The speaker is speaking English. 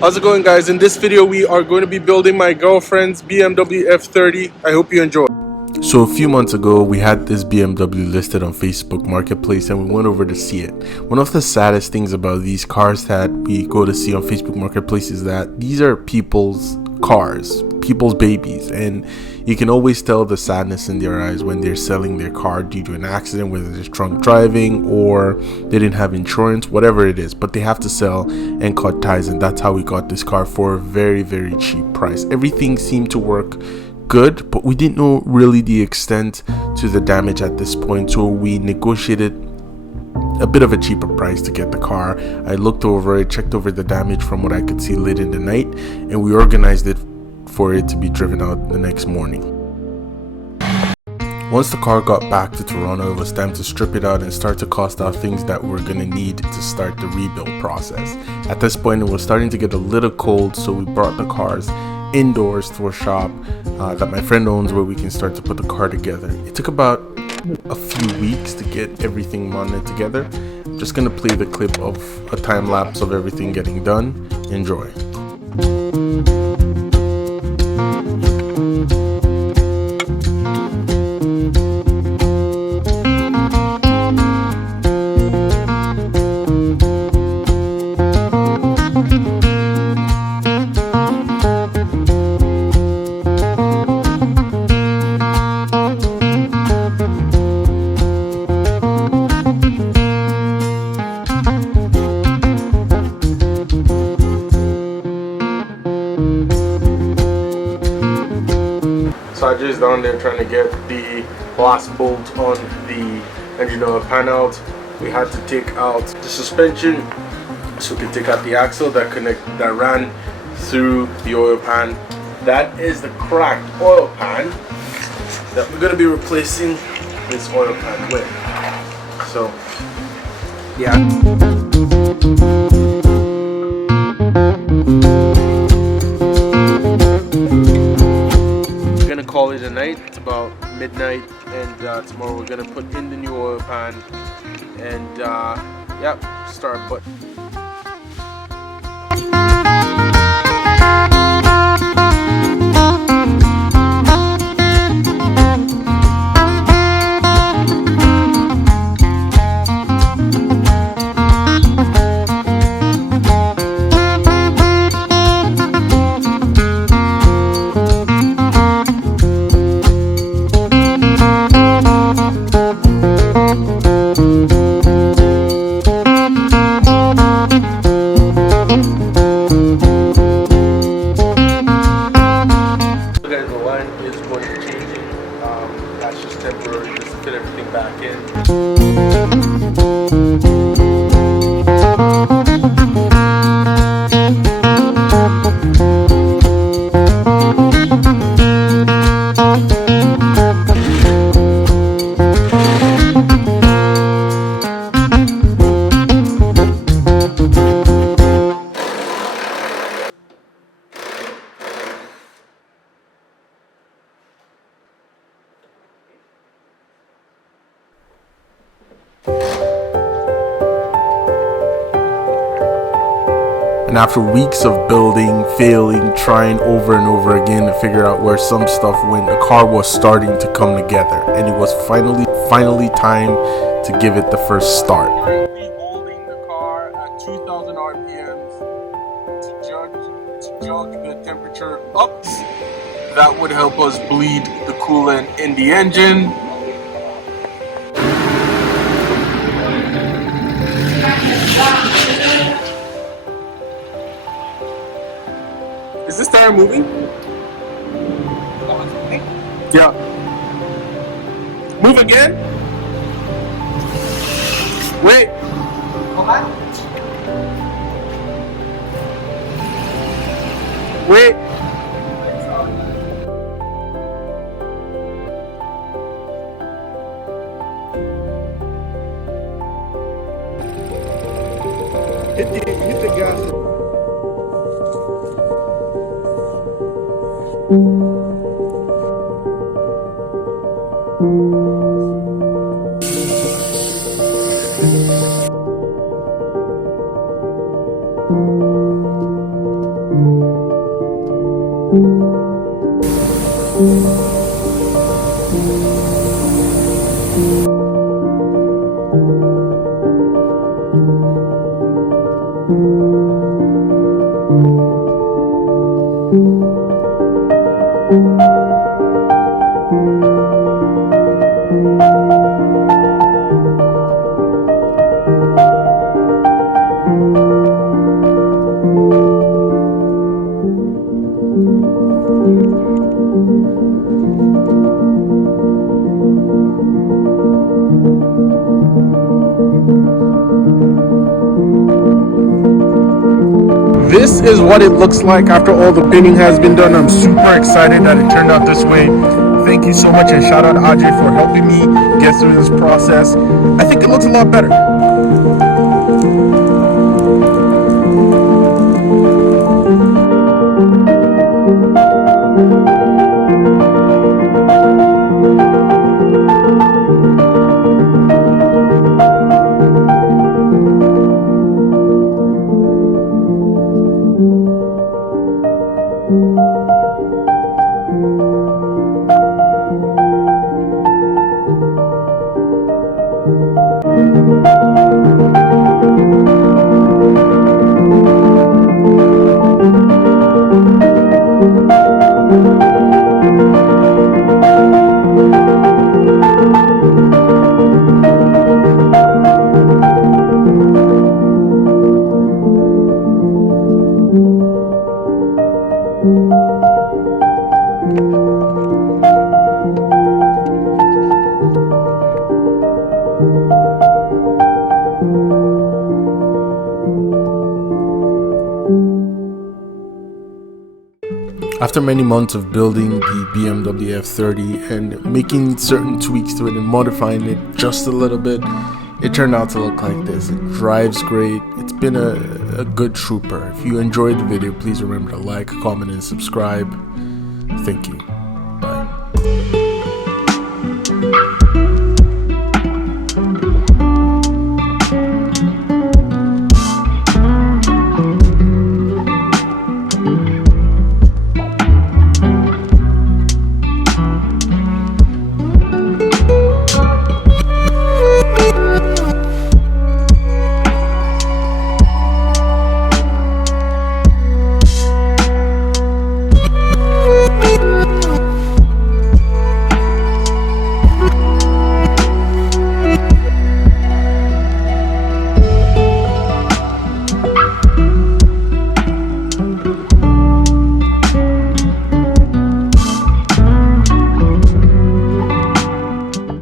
How's it going, guys? In this video we are going to be building my girlfriend's BMW F30. I hope you enjoy. So a few months ago we had this BMW listed on Facebook Marketplace and we went over to see it. One of the saddest things about these cars that we go to see on Facebook Marketplace is that these are people's cars, people's babies, and you can always tell the sadness in their eyes when they're selling their car due to an accident, whether it's drunk driving or they didn't have insurance, whatever it is, but they have to sell and cut ties. And that's how we got this car for a very, very cheap price. Everything seemed to work good, but we didn't know really the extent to the damage at this point, so we negotiated a bit of a cheaper price to get the car. I looked over it, checked over the damage from what I could see late in the night, and we organized it for it to be driven out the next morning. Once the car got back to Toronto, it was time to strip it out and start to cost out things that we're gonna need to start the rebuild process. At this point, it was starting to get a little cold, so we brought the cars indoors to a shop that my friend owns, where we can start to put the car together. It took about a few weeks to get everything mounted together. I'm just gonna play the clip of a time lapse of everything getting done. Enjoy. Sajid is down there trying to get the glass bolt on the engine oil pan out. We had to take out the suspension so we could take out the axle that ran through the oil pan. That is the cracked oil pan that we're going to be replacing this oil pan with. So yeah. Call it a night. It's about midnight, and tomorrow we're gonna put in the new oil pan and yeah, start. But that's just temporary, just to fit everything back in. And after weeks of building, failing, trying over and over again to figure out where some stuff went, the car was starting to come together, and it was finally time to give it the first start. Currently holding the car at 2,000 RPMs to jog the temperature up. That would help us bleed the coolant in the engine. Is this tire moving? Yeah. Move again? Wait. Wait. Hit the gas. This is what it looks like after all the painting has been done. I'm super excited that it turned out this way. Thank you so much, and shout out Ajay for helping me get through this process. I think it looks a lot better. After many months of building the BMW F30 and making certain tweaks to it and modifying it just a little bit, it turned out to look like this. It drives great. It's been a good trooper. If you enjoyed the video, please remember to like, comment, and subscribe. Thank you.